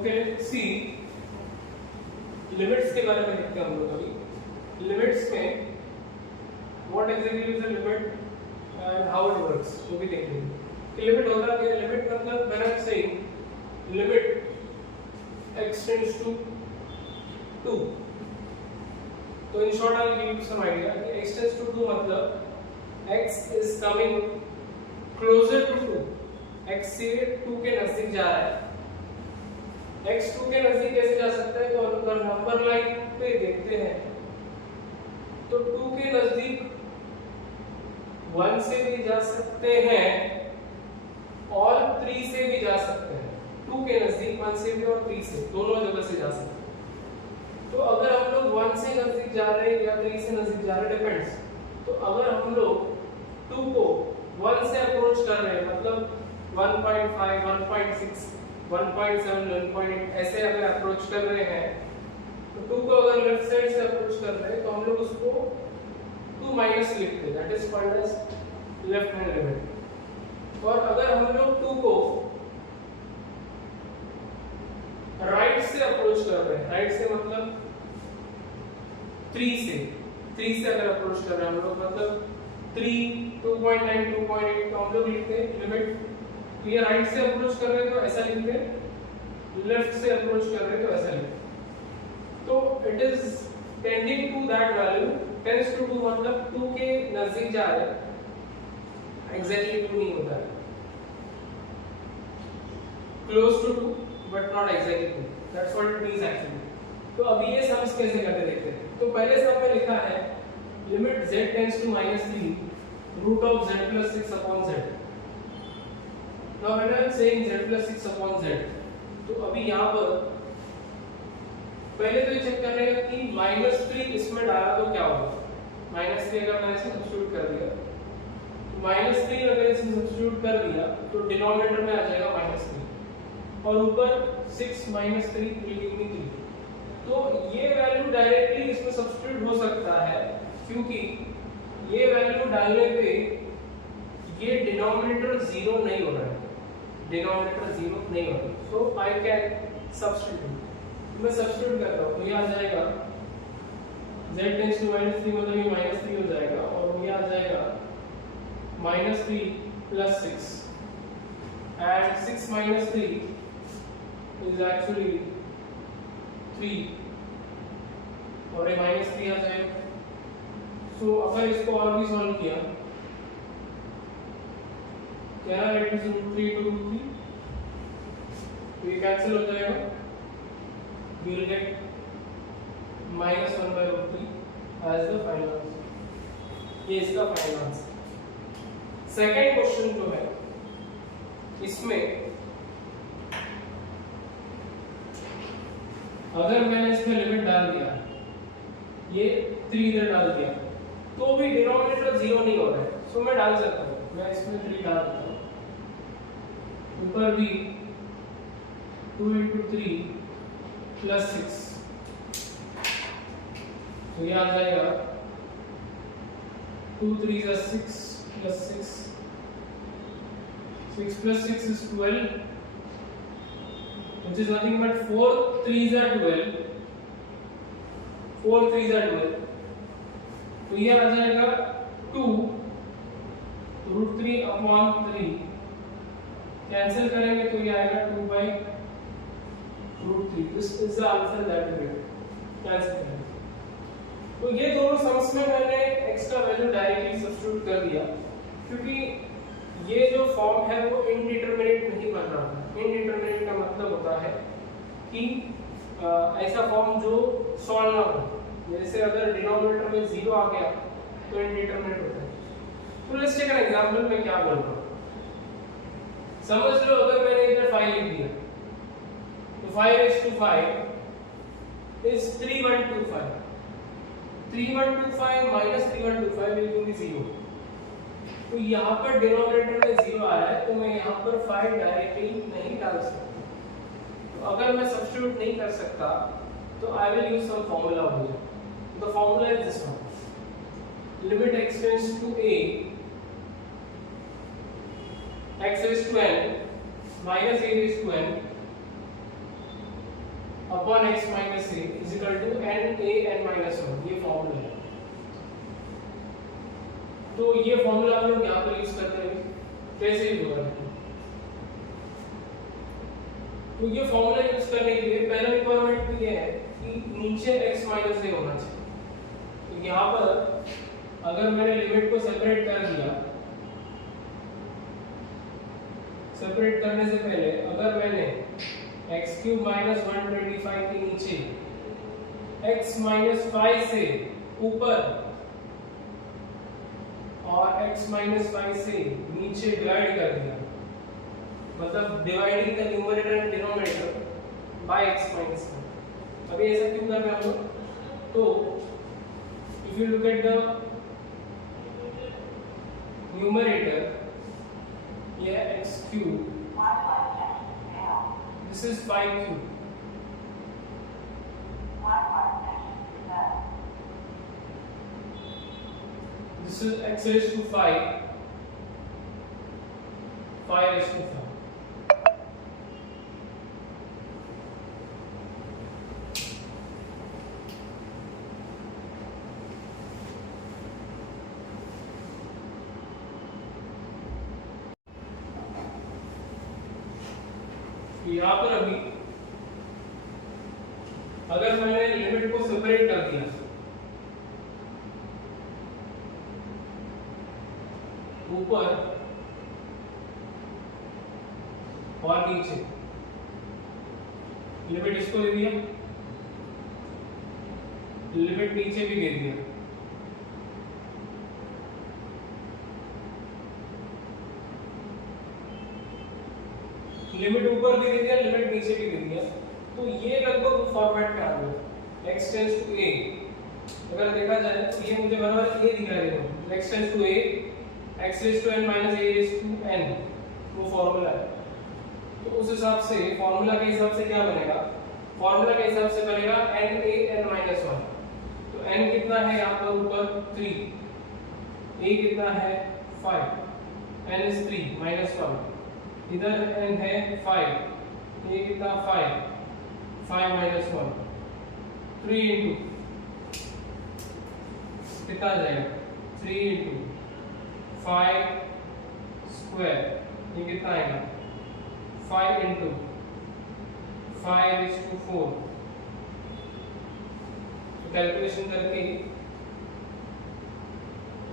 Okay सी limits के बारे में देखते हैं हम लोग अभी। लिमिट्स में what exactly is the limit and how it works वो भी देखेंगे कि लिमिट होता क्या है। लिमिट मतलब when I am saying limit x tends to 2, तो in short I will give you some idea कि x टेंड्स टू 2 मतलब x is coming closer to 2, x से 2 के नजदीक जा रहा है। x 2 के नजदीक कैसे जा सकता है, तो अगर नंबर लाइन पे देखते हैं तो 2 के नजदीक 1 से भी जा सकते हैं और 3 से भी जा सकते हैं। 2 के नजदीक 1 से भी और 3 से, दोनों जगह से जा सकते हैं। तो अगर हम लोग 1 से नजदीक जा रहे हैं या 3 से नजदीक जा रहे हैं, डिपेंड्स। तो अगर हम लोग 2 को 1 से अप्रोच कर रहे हैं, मतलब 1.5, 1.6, 1.7, 1.8 ऐसे अगर अप्रोच कर रहे हैं, तो 2 को अगर लेफ्ट साइड से अप्रोच कर रहे हैं तो हम लोग उसको 2 माइनस लिखते हैं, that is called as left hand limit. और अगर हम लोग 2 को राइट से अप्रोच कर रहे हैं, राइट से मतलब 3 से अगर अप्रोच कर रहे हैं हम लोग, मतलब 3, 2.9, 2.8 तो हम लोग लिखते हैं लिमिट। ये राइट से अप्रोच कर रहे हैं तो ऐसा लिखते हैं, लेफ्ट से अप्रोच कर रहे हैं तो ऐसा लिखते हैं। तो it is tending to that value, tends to 2 मतलब 2 के नजदीक जा रहे हैं, एग्जैक्टली 2 नहीं होता है, close to 2 but not exactly 2, that's what it means actually. तो अभी ये सम्स कैसे करते देखते हैं। तो पहले सम में लिखा है limit z tends to -3 root of z plus 6 upon z। Now when I am saying z plus 6 upon z, तो अभी यहाँ पर पहले तो ये चेक कर रहे हैं कि -3 इसमें डाला तो क्या होगा। -3 अगर मैंने इसे सब्स्टिट्यूट कर दिया, तो -3 अगर इसे सब्स्टिट्यूट कर दिया तो डिनोमिनेटर में आ जाएगा -3 और ऊपर 6 - 3 will give me 3। तो ये वैल्यू डायरेक्टली इसमें सब्स्टिट्यूट हो सकता है, क्योंकि ये वैल्यू डालने पे ये डिनोमिनेटर 0 नहीं हो रहा है, डिनोमिनेटर 0 नहीं हो रहा। सो आई कैन सब्स्टिट्यूट, मैं सब्स्टिट्यूट करता हूँ तो ये आ जाएगा z टेंड्स टू -3 मतलब ये -3 हो जाएगा और ये आ जाएगा -3 plus 6 and 6 minus 3 is actually 3 और ये -3 आ जाएगा। सो अगर इसको और भी सॉल्व किया, क्या इट इज √3 to √3, तो ये कैंसिल हो जाएगा, we will get -1/√3 as the final answer. ये इसका फाइनल आंसर। सेकंड क्वेश्चन जो है इसमें अगर मैंने इसमें लिमिट डाल दिया, ये 3 इधर डाल दिया, तो भी डिनोमिनेटर 0 नहीं हो रहा है। सो मैं डाल सकता हूँ, मैं इसमें 3 डाल देता हूँ, ऊपर भी 2 × 3 + 6, तो ये आ जाएगा 2 × 3 = 6 + 6, 6 + 6 is 12, which is nothing but 4 × 3 = 12, 4 × 3 = 12, तो ये आ जाएगा 2 √3 upon 3, कैंसिल करेंगे तो ये आएगा 2/√3। This is the answer that we get, cancel करेंगे। तो ये दोनों सम्स में मैंने x का वैल्यू डायरेक्टली सब्स्टिट्यूट कर दिया, क्योंकि ये जो फॉर्म है वो इनडिटरमिनेट नहीं बन रहा है। इनडिटरमिनेट का मतलब होता है कि ऐसा फॉर्म जो सॉल्व ना हो, जैसे अगर डिनोमिनेटर में 0 आ गया तो इनडिटरमिनेट होता है। तो लेट्स टेक एन एग्जांपल, मैं क्या बोल रहा हूँ समझ लो। अगर मैंने इधर 5 लिख दिया तो 5 is 3125, 3125 - 3125 will give me 0। तो यहाँ पर डिनोमिनेटर में 0 आ रहा है, तो मैं यहाँ पर 5 डायरेक्टली नहीं डाल सकता। तो अगर मैं सब्स्टिट्यूट नहीं कर सकता तो I will use some formula हो जाए। The formula is this one, limit x tends to a, x raised to n minus a raised to n upon x minus a is equal to n a n minus one, ये formula है। तो ये formula हम लोग यहाँ पर use करते हैं, कैसे यूज होगा। तो ये फॉर्मूला यूज करने के लिए पहला रिक्वायरमेंट तो ये है कि नीचे x माइनस ए होना चाहिए। तो यहाँ पर अगर मैंने लिमिट को सेपरेट कर दिया, सेपरेट करने से पहले अगर मैंने x क्यूब माइनस 125 के नीचे x माइनस 5 से ऊपर और x माइनस 5 से नीचे डिवाइड कर दिया, मतलब dividing the numerator and denominator by x minus 5। अभी ऐसा क्यों कर रहे हैं हम लोग? तो if you look at the numerator, यह x cube, this is 5 cube, this is x raised to 5, 5 raised to 5. यहाँ पर अभी अगर मैंने लिमिट को सेपरेट कर दिया, ऊपर और नीचे, लिमिट इसको दे दिया, लिमिट नीचे भी दे दिया, लिमिट ऊपर भी दे दिया, लिमिट नीचे भी दे दिया, तो ये लगभग फॉर्मेट में आ गया। x टेंड्स टू a, अगर देखा जाए तो ये मुझे बराबर a दिख रहा है, x tends to a, x raised to n minus a raised to n, वो फॉर्मूला है। तो उस हिसाब से फॉर्मूला के हिसाब से क्या बनेगा? फॉर्मूला के हिसाब से बनेगा n a n minus 1। तो n कितना है यहाँ पर ऊपर 3, a कितना है 5, n is 3 minus 1, इधर n है 5, a कितना 5, 5 minus 1, 3 into कितना आ जाएगा 3 into 5 स्क्वायर, ये कितना आएगा 5 into 5 raised to 4। तो कैलकुलेशन करके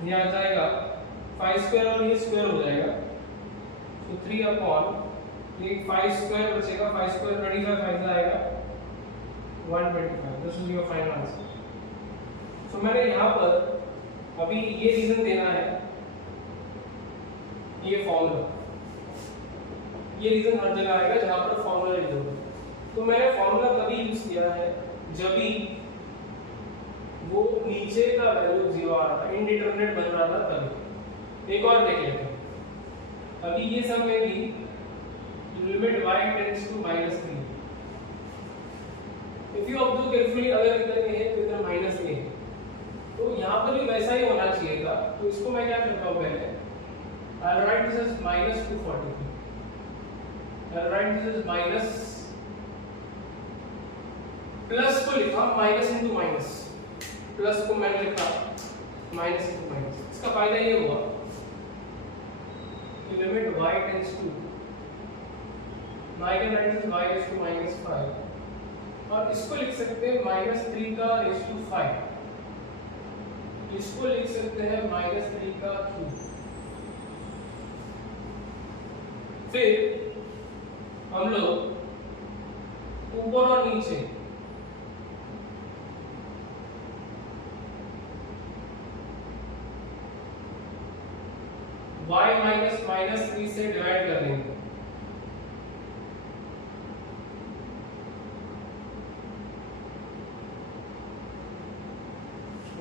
ये आ जाएगा 5 स्क्वायर और ये स्क्वायर हो जाएगा, तो 3 अपॉन ये 5 स्क्वायर बचेगा, 5 स्क्वायर 25, 5 आएगा 125। This is your final answer. तो मैंने यहाँ पर अभी ये रीजन देना है, ये फॉर्मूला, ये रीजन हर जगह आएगा जहां पर फॉर्मूला यूज होगा। तो मैंने फॉर्मूला तभी यूज किया है जब भी वो नीचे का वैल्यू 0 आ रहा था, इनडिटरमिनेट बन रहा था तभी। एक और देख लेते हैं, अभी ये सब में भी limit y tends to -3। If you observe carefully, अगर इधर ये है तो इधर माइनस ए है, तो यहाँ पर भी वैसा ही होना चाहिए था। तो इसको मैं क्या करता हूँ, पहले I'll write this as minus 243. I'll write this as minus, plus को लिखा माइनस इंटू माइनस, प्लस को मैंने लिखा माइनस इंटू माइनस। इसका फायदा ये हुआ कि limit y tends to, y का right is y raise to -5, और इसको लिख सकते हैं -3 का रेज़ टू 5, इसको लिख सकते हैं -3 का क्यूब। फिर हम लोग ऊपर और नीचे y -3 से डिवाइड कर देंगे।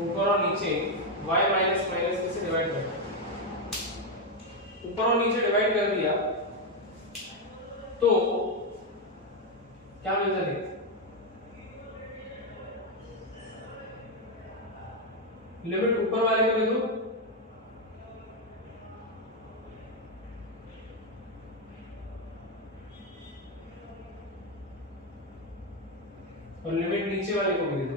ऊपर और नीचे y -3 से डिवाइड कर, ऊपर और नीचे डिवाइड कर दिया तो क्या मिलता है? लिमिट ऊपर वाले को देखो, और लिमिट नीचे वाले को भी दे दो।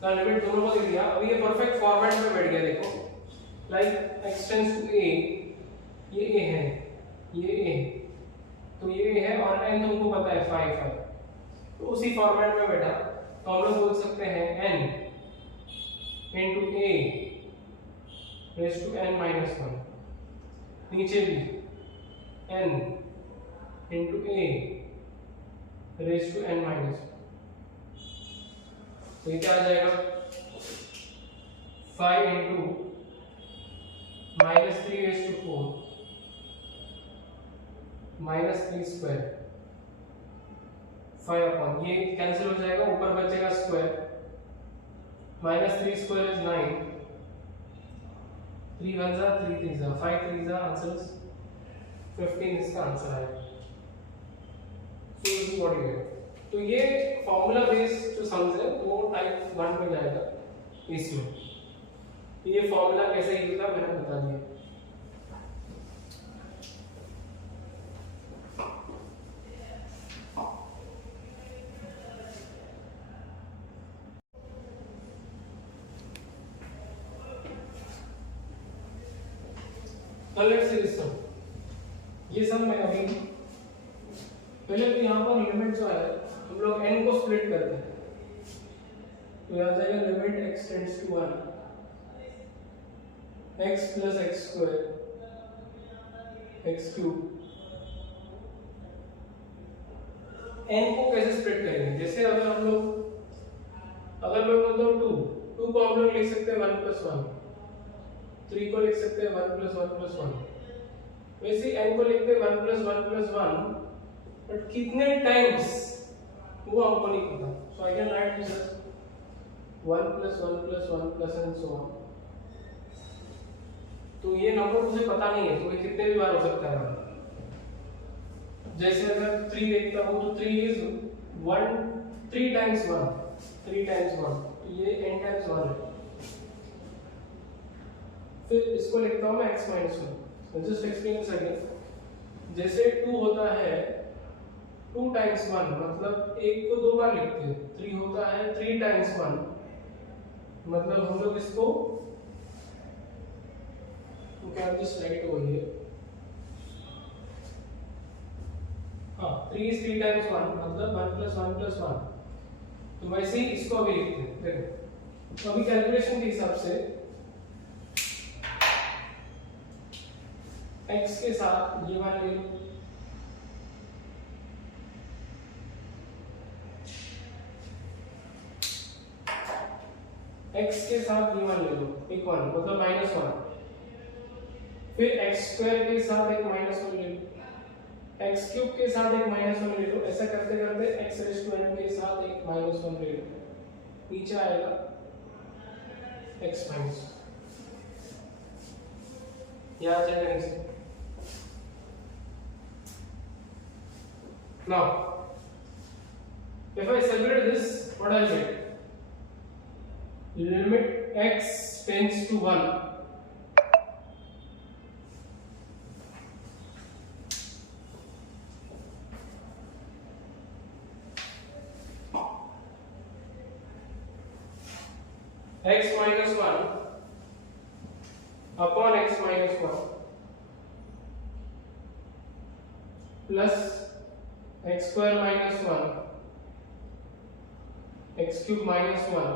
तो लिमिट दोनों को दे दिया। अब ये परफेक्ट फॉर्मेट में बैठ गया, देखो like x tends to a, ये a है, ये a, तो ये है और n तुमको पता है 5 है, तो उसी फॉर्मेट में बैठा। तो हम लोग बोल सकते हैं n into a raised to n minus 1, नीचे भी n into a raised to n minus 1, तो ये क्या आ जाएगा 5 into minus 3 raised to 4 minus 3 square 5 upon, ये कैंसिल हो जाएगा, ऊपर बचेगा स्क्वायर, minus 3 square is 9, 3 1 जा 3 3 जा 5 3 जा, आंसर 15 इसका आंसर आएगा। So this is what you get. तो ये फॉर्मूला बेस्ड जो सम्स है वो टाइप 1 में जाएगा इसमें। ये फॉर्मूला कैसे यूज होता है मैंने बता दिया। लेट्स सी दिस सम। ये सम में अभी पहले तो यहाँ पर लिमिट जो है हम लोग n को स्प्लिट करते हैं, तो यहाँ जाएगा limit x tends to 1 x plus x square x cube. n को कैसे स्प्लिट करेंगे, जैसे अगर मैं बोलता हूँ 2 को हम लोग लिख सकते हैं 1 प्लस 1, 3 को लिख सकते हैं 1 प्लस 1 प्लस 1, वैसे n को लिखते हैं 1 प्लस 1 प्लस 1, बट कितने टाइम्स वो हमको नहीं पता। So I can write this as 1 plus 1 plus 1 plus and so on. तो ये नंबर मुझे पता नहीं है, तो ये कितने भी बार हो सकता है। जैसे अगर 3 देखता हूँ तो 3 इज 1 3 टाइम्स 1, 3 टाइम्स 1, तो ये n टाइम्स 1 है। फिर इसको लिखता हूँ मैं x minus 1। Just explain this again. जैसे 2 होता है 2 टाइम्स 1, मतलब 1 को 2 बार लिखते हैं। 3 होता है 3 टाइम्स 1, मतलब हम लोग इसको you can just write over here, हाँ 3 is 3 times 1, मतलब 1 plus 1 plus 1। तो वैसे ही इसको अभी लिखते हैं। देखो तो अभी कैलकुलेशन के हिसाब से x के साथ ये मान ले लो, x के साथ ये मान ले लो एक 1, मतलब -1। फिर x स्क्वायर के साथ एक -1 ले लो, x क्यूब के साथ एक -1 ले लो, ऐसा करते करते x रेज़ टू n के साथ एक -1 ले लो, नीचे आएगा x माइनस, यहाँ आ जाएगा नीचे। Now, if I separate this, what I'll get? Limit x tends to 1. X minus 1 upon x minus 1 plus x square minus 1 x cube minus 1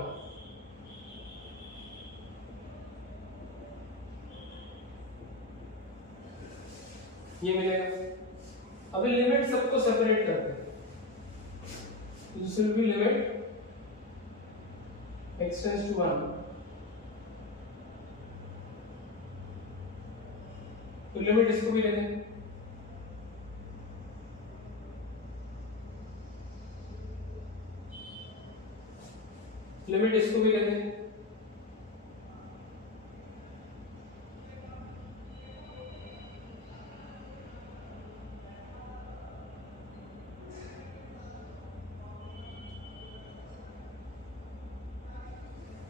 ये मिलेगा। अभी लिमिट सबको सेपरेट करते हैं। This will be limit x tends to 1, तो limit इसको भी ले दें, लिमिट इसको भी ले दें,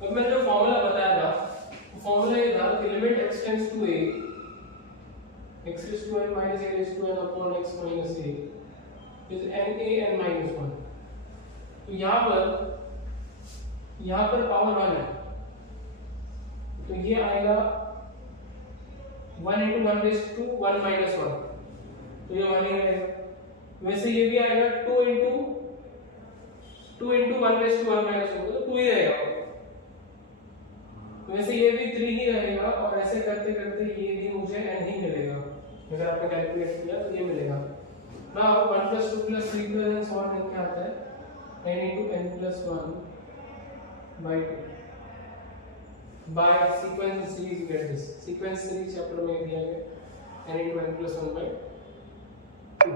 अब मैंने जो फॉर्मूला बताया था limit x tends to a x raised to n minus a raised to n upon x minus a is n a n minus 1. तो यहाँ पर पावर 1 है, तो ये आएगा 1 into 1 raised to 1 minus 1, तो ये 1 ही रहेगा। वैसे ये भी आएगा 2 into 1 raised to 1 minus 1, तो 2 ही रहेगा। वैसे ये भी 3 ही रहेगा, और ऐसे करते करते ये भी मुझे n ही मिलेगा। अगर आपने कैलकुलेट किया तो ये मिलेगा। Now 1 plus 2 plus 3 plus and so on क्या आता है, n into n plus 1 by 2 by sequence series you get this sequence series chapter में दिया गया n into n plus 1 by 2।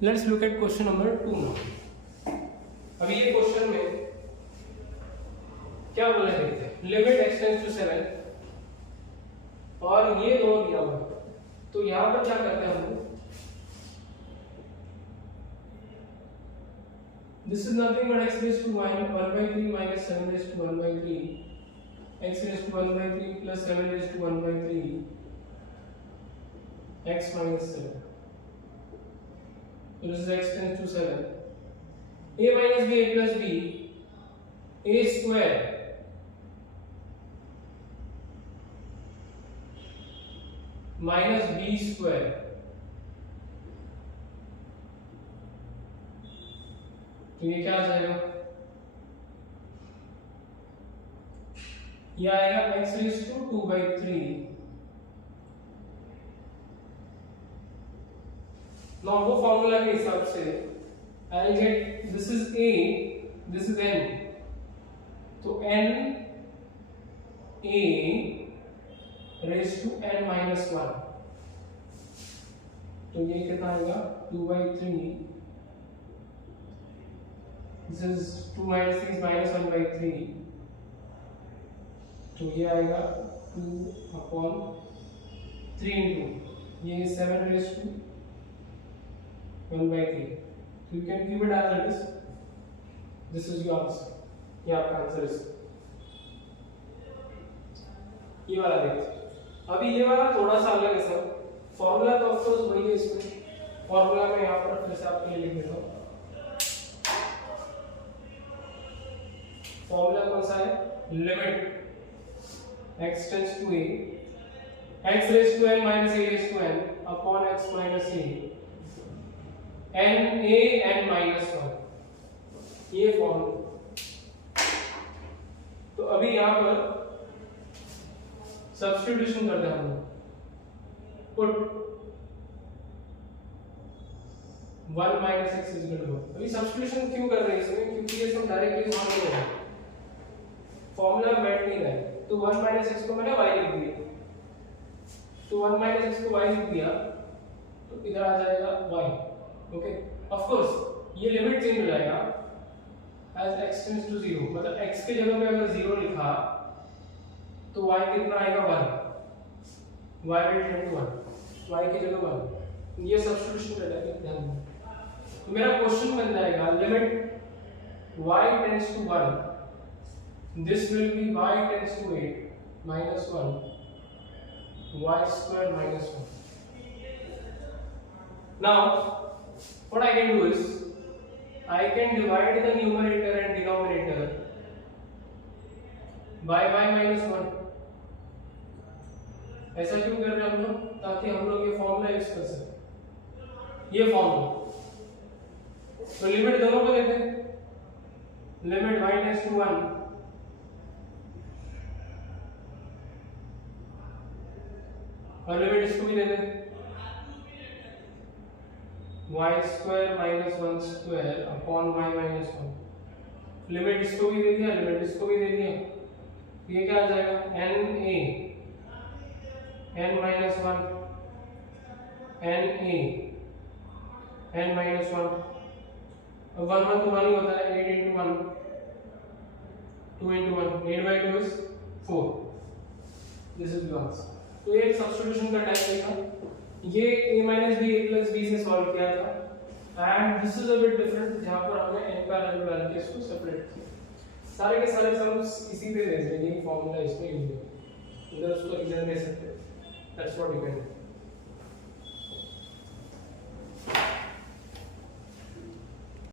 Let's look at question number 2 now. अभी ये question में क्या बोला देखते हैं, लिमिट x टेंड्स टू 7 और ये दोनों दिया हुआ, तो यहाँ पर क्या करते हैं हम लोग, this is nothing but x raised to 1 by 3 minus 7 raised to 1 by 3 x raised to 1 by 3 plus 7 raised to 1 by 3 x minus 7. So this is x tends to 7. A minus b, a plus b, a square minus b square तो ये क्या आ जाएगा, ये आएगा x raised to 2 by 3। Now वो formula के हिसाब से I'll get this is a, this is n, तो n a raised to n minus 1, तो ये कितना आएगा 2 by 3, this is 2 minus 3 is minus 1 by 3, तो ये आएगा 2 upon 3 into ये 7 raised to 1 by 3, so you can keep it as it is. This is your answer, ये आपका आंसर है। ये वाला देखते हैं। अभी ये वाला थोड़ा सा अलग है सर, फॉर्मूला तो ऑफ कोर्स वही है, इसमें फॉर्मूला में यहाँ पर फिर से आपके लिए लिख देता हूँ। फॉर्मूला कौन सा है, limit x tends to a x raised to n minus a raised to n upon x minus a n a n minus 1, ये फॉर्मूला। तो अभी यहाँ पर सब्स्टिट्यूशन करते हैं हम लोग, put 1 minus x is equal to 1। अभी सब्स्टिट्यूशन क्यों कर रहे हैं इसमें, क्योंकि ये सब डायरेक्टली सॉल्व हो रहा है, फॉर्मूला बैठ नहीं रहा है, तो 1 minus x को मैंने y लिख दिया, तो 1 minus x को y लिख दिया, तो इधर आ जाएगा y। ओके, ऑफ कोर्स ये लिमिट चेंज हो जाएगा as x tends to 0, मतलब x के जगह पे अगर 0 लिखा तो y कितना आएगा 1, y will tend to 1, y की जगह 1, ये सब्स्टिट्यूशन कर लेंगे ध्यान में। तो मेरा क्वेश्चन बन जाएगा limit y tends to 1, this will be y tends to 8 minus 1 y square minus 1। Now what I can do is I can divide the numerator and denominator by y minus 1। ऐसा क्यों कर रहे हैं हम लोग, ताकि हम लोग ये फॉर्मूला यूज कर सकें, ये फॉर्मूला। तो लिमिट दोनों को देते हैं, लिमिट y टेंड्स टू 1 और लिमिट इसको भी देते हैं y square minus 1 square upon y minus 1। Limit इसको भी दे दिया, लिमिट इसको भी दे दिया, ये क्या आ जाएगा n a n minus 1 n a n minus 1, अब 1 1 तो 1 ही होता है, 8 into 1 2 into 1, 8 by 2 is 4, this is the answer। तो तो ये एक सब्स्टिट्यूशन का टाइप देखा। ये a minus b a plus b से सॉल्व किया था and this is a bit different जहां पर हमने n पैरेलल डाल के इसको सेपरेट किया। सारे के सारे सम्स इसी पे बेस्ड है, यही फार्मूला इसमें यूज है, इधर उसको रीजन दे सकते हैं। That's what you can do.